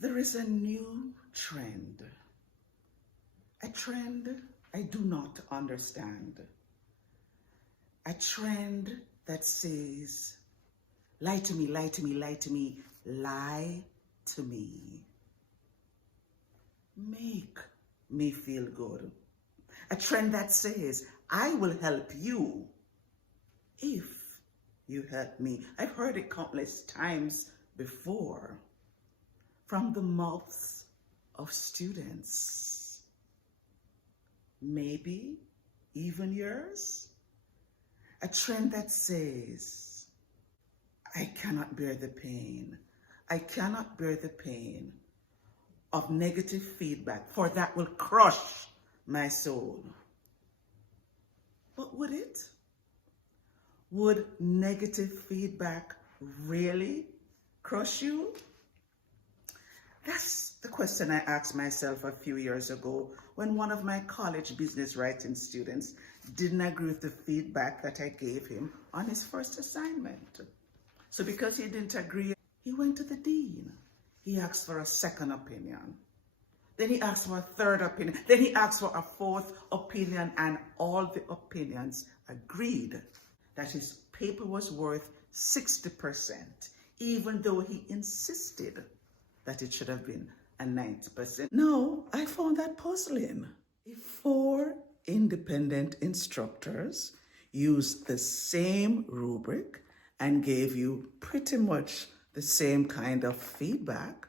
There is a new trend, a trend I do not understand, a trend that says, lie to me, lie to me, lie to me, lie to me. Make me feel good. A trend that says, I will help you if you help me. I've heard it countless times before from the mouths of students. Maybe even yours. A trend that says, I cannot bear the pain. I cannot bear the pain of negative feedback, for that will crush my soul. But would it? Would negative feedback really crush you? That's the question I asked myself a few years ago when one of my college business writing students didn't agree with the feedback that I gave him on his first assignment. So because he didn't agree, he went to the dean. He asked for a second opinion. Then he asked for a third opinion. Then he asked for a fourth opinion, and all the opinions agreed that his paper was worth 60%, even though he insisted that it should have been a 90%. No, I found that puzzling. If 4 independent instructors used the same rubric and gave you pretty much the same kind of feedback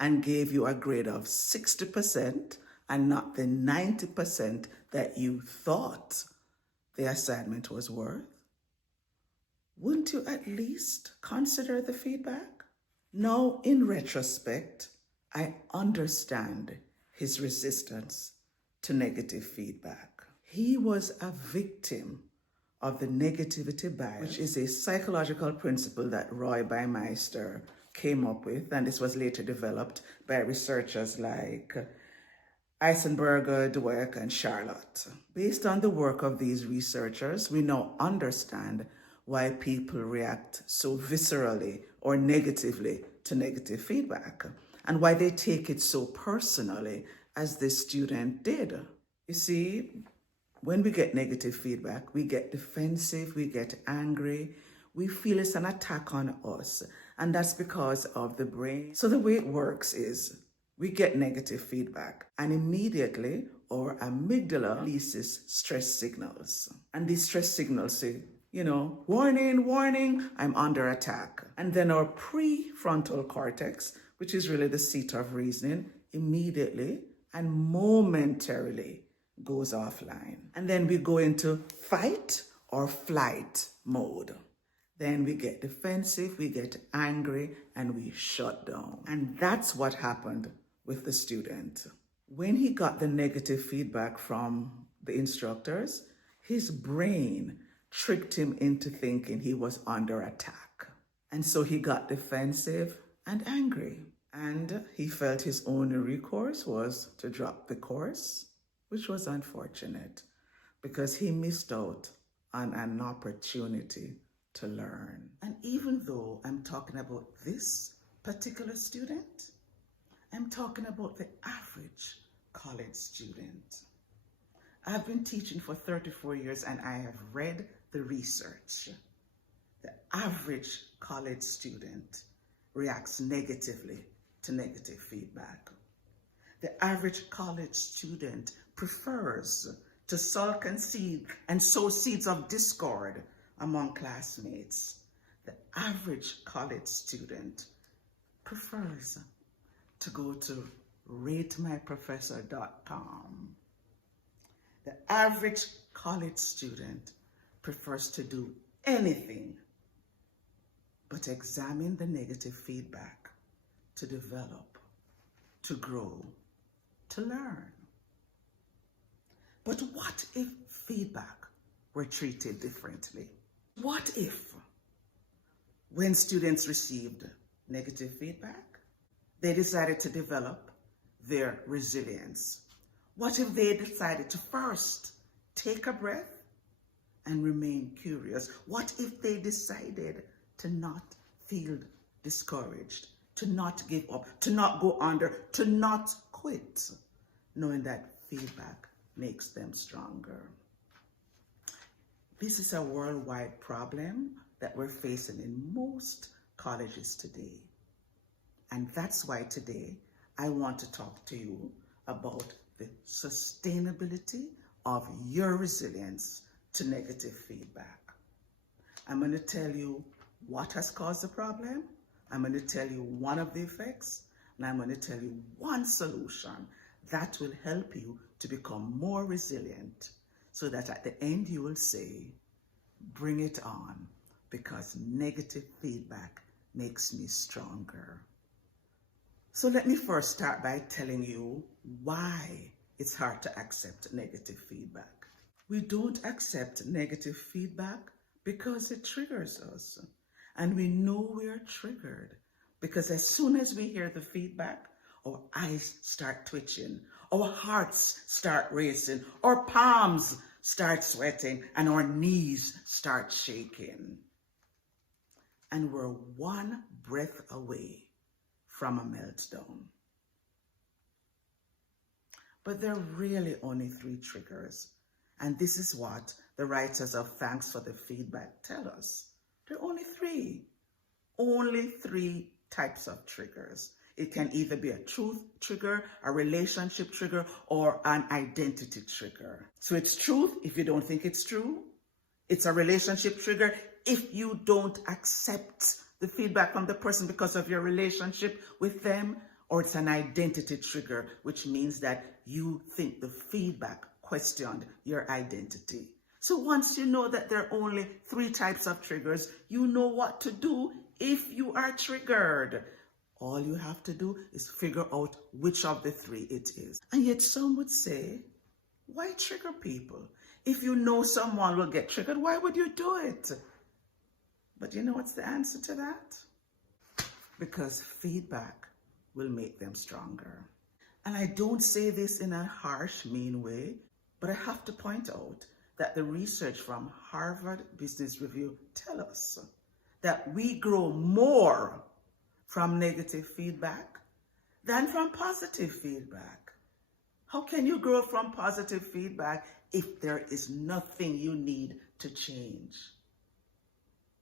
and gave you a grade of 60% and not the 90% that you thought the assignment was worth, wouldn't you at least consider the feedback? Now, in retrospect, I understand his resistance to negative feedback. He was a victim of the negativity bias, which is a psychological principle that Roy Baumeister came up with, and this was later developed by researchers like Eisenberger, Dweck, and Charlotte. Based on the work of these researchers, we now understand why people react so viscerally or negatively to negative feedback, and why they take it so personally as this student did. You see, when we get negative feedback, we get defensive, we get angry, we feel it's an attack on us, and that's because of the brain. So the way it works is we get negative feedback, and immediately our amygdala releases stress signals. And these stress signals say, warning, warning, I'm under attack. And then our prefrontal cortex, which is really the seat of reasoning, immediately and momentarily goes offline. And then we go into fight or flight mode. Then we get defensive, we get angry, and we shut down. And that's what happened with the student. When he got the negative feedback from the instructors, his brain tricked him into thinking he was under attack. And so he got defensive and angry. And he felt his only recourse was to drop the course, which was unfortunate because he missed out on an opportunity to learn. And even though I'm talking about this particular student, I'm talking about the average college student. I've been teaching for 34 years and I have read the research. The average college student reacts negatively to negative feedback. The average college student prefers to sulk and sow seeds of discord among classmates. The average college student prefers to go to ratemyprofessor.com. The average college student prefers to do anything but examine the negative feedback to develop, to grow, to learn. But what if feedback were treated differently? What if, when students received negative feedback, they decided to develop their resilience? What if they decided to first take a breath and remain curious? What if they decided to not feel discouraged, to not give up, to not go under, to not quit, knowing that feedback makes them stronger. This is a worldwide problem that we're facing in most colleges today. And that's why today I want to talk to you about the sustainability of your resilience to negative feedback. I'm going to tell you what has caused the problem. I'm going to tell you one of the effects, and I'm going to tell you one solution that will help you to become more resilient, so that at the end you will say, bring it on, because negative feedback makes me stronger. So let me first start by telling you why it's hard to accept negative feedback. We don't accept negative feedback because it triggers us. And we know we're triggered because as soon as we hear the feedback, our eyes start twitching, our hearts start racing, our palms start sweating, and our knees start shaking. And we're one breath away from a meltdown. But there are really only 3 triggers. And this is what the writers of Thanks for the Feedback tell us. There are only 3. Only 3 types of triggers. It can either be a truth trigger, a relationship trigger, or an identity trigger. So it's truth if you don't think it's true. It's a relationship trigger if you don't accept the feedback from the person because of your relationship with them. Or it's an identity trigger, which means that you think the feedback questioned your identity. So once you know that there are only 3 types of triggers, you know what to do if you are triggered. All you have to do is figure out which of the 3 it is. And yet some would say, why trigger people? If you know someone will get triggered, why would you do it? But you know what's the answer to that? Because feedback will make them stronger. And I don't say this in a harsh, mean way, but I have to point out that the research from Harvard Business Review tell us that we grow more from negative feedback than from positive feedback. How can you grow from positive feedback if there is nothing you need to change?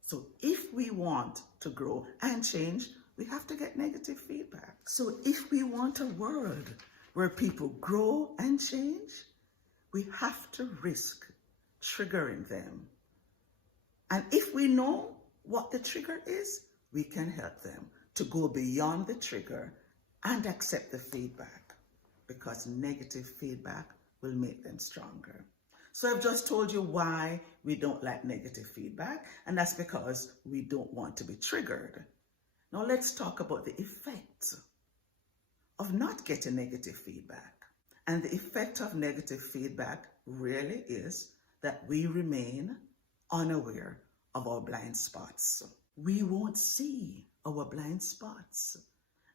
So if we want to grow and change, we have to get negative feedback. So if we want a world where people grow and change, we have to risk triggering them. And if we know what the trigger is, we can help them to go beyond the trigger and accept the feedback, because negative feedback will make them stronger. So I've just told you why we don't like negative feedback, and that's because we don't want to be triggered. Now let's talk about the effects of not getting negative feedback. And the effect of negative feedback really is that we remain unaware of our blind spots. We won't see our blind spots.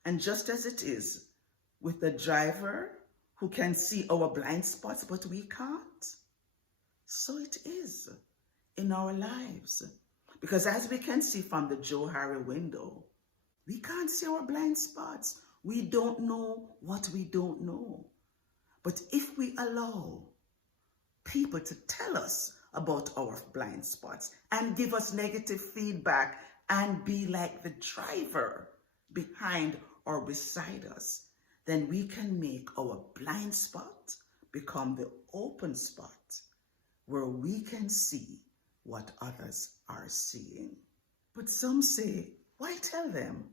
And just as it is with the driver who can see our blind spots, but we can't, so it is in our lives. Because as we can see from the Joe Harry window, we can't see our blind spots. We don't know what we don't know. But if we allow people to tell us about our blind spots and give us negative feedback and be like the driver behind or beside us, then we can make our blind spot become the open spot where we can see what others are seeing. But some say, why tell them?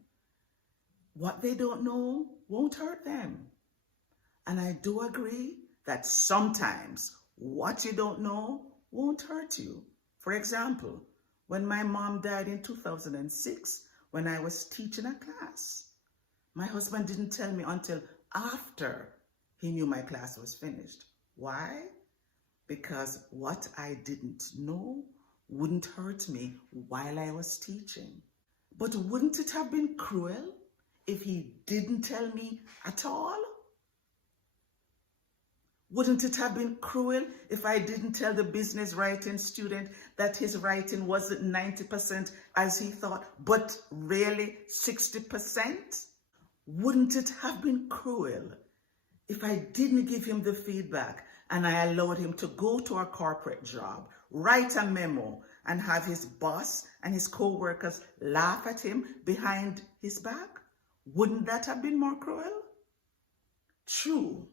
What they don't know won't hurt them. And I do agree that sometimes what you don't know won't hurt you. For example, when my mom died in 2006, when I was teaching a class, my husband didn't tell me until after he knew my class was finished. Why? Because what I didn't know wouldn't hurt me while I was teaching. But wouldn't it have been cruel if he didn't tell me at all? Wouldn't it have been cruel if I didn't tell the business writing student that his writing wasn't 90% as he thought, but really 60%? Wouldn't it have been cruel if I didn't give him the feedback and I allowed him to go to a corporate job, write a memo, and have his boss and his co-workers laugh at him behind his back? Wouldn't that have been more cruel? True,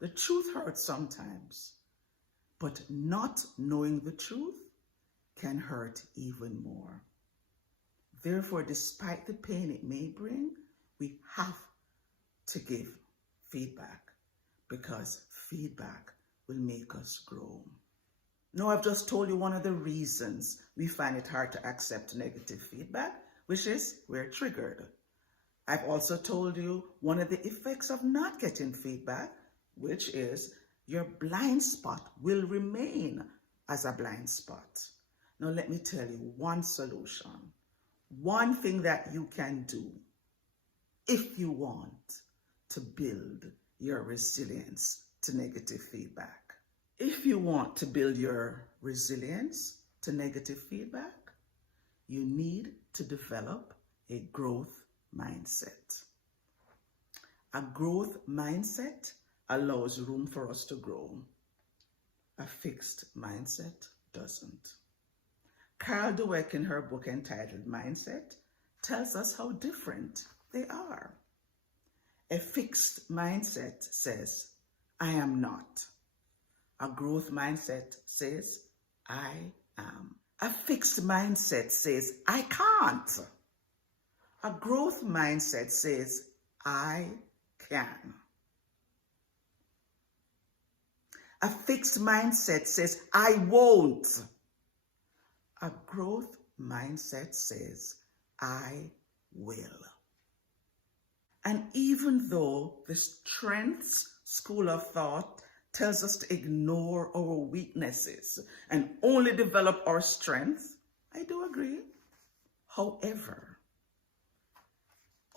the truth hurts sometimes, but not knowing the truth can hurt even more. Therefore, despite the pain it may bring, we have to give feedback, because feedback will make us grow. Now, I've just told you one of the reasons we find it hard to accept negative feedback, which is we're triggered. I've also told you one of the effects of not getting feedback, which is your blind spot will remain as a blind spot. Now, let me tell you one solution, one thing that you can do if you want to build your resilience to negative feedback. If you want to build your resilience to negative feedback, you need to develop a growth mindset. A growth mindset allows room for us to grow. A fixed mindset doesn't. Carol Dweck, in her book entitled Mindset, tells us how different they are. A fixed mindset says, I am not. A growth mindset says, I am. A fixed mindset says, I can't. A growth mindset says, I can. A fixed mindset says, I won't. A growth mindset says, I will. And even though the strengths school of thought tells us to ignore our weaknesses and only develop our strengths, I do agree. However,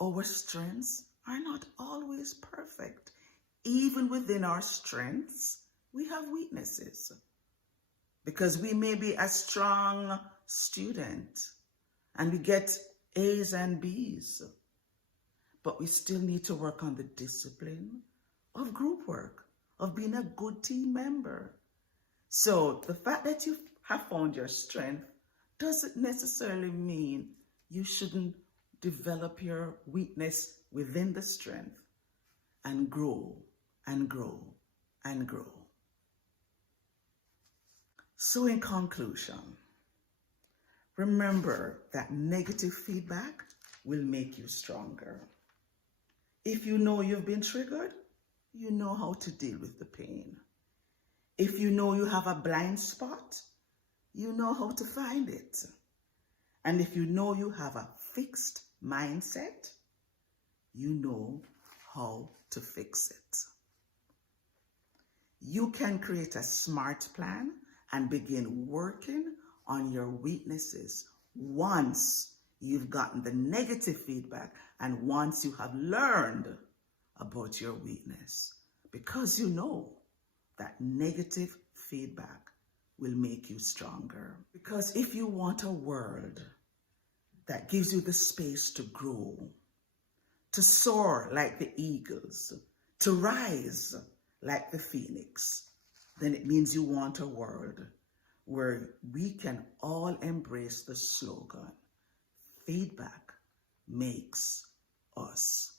our strengths are not always perfect. Even within our strengths, we have weaknesses. Because we may be a strong student and we get A's and B's, but we still need to work on the discipline of group work, of being a good team member. So the fact that you have found your strength doesn't necessarily mean you shouldn't develop your weakness within the strength and grow and grow and grow. So in conclusion, remember that negative feedback will make you stronger. If you know you've been triggered, you know how to deal with the pain. If you know you have a blind spot, you know how to find it. And if you know you have a fixed mindset, you know how to fix it. You can create a smart plan and begin working on your weaknesses once you've gotten the negative feedback and once you have learned about your weakness, because you know that negative feedback will make you stronger. Because if you want a world that gives you the space to grow, to soar like the eagles, to rise like the phoenix, then it means you want a world where we can all embrace the slogan, feedback makes us